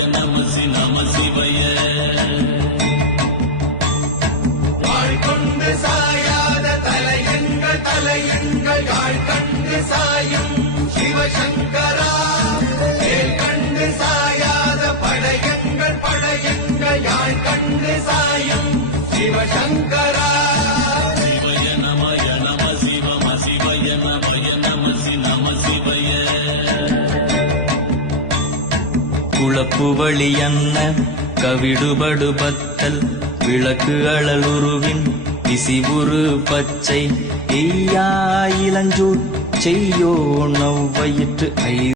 நம சிவய வாழ்கொண்டு சாயாத தலையங்கள் யாழ்கண்டு சாயும் சிவசங்கரா கண்டு சாயாத படையங்கள் யாழ்கண்டு சாயும் சிவசங்கரா சிவய நம சிவய நம சிவய குளப்பு வழியன்ன கவிடுபடு பத்தல் விளக்கு அழலுருவின் இசிவுரு பச்சை எய்யா இளஞ்சூட் செய்யோ நவ்வயிற்று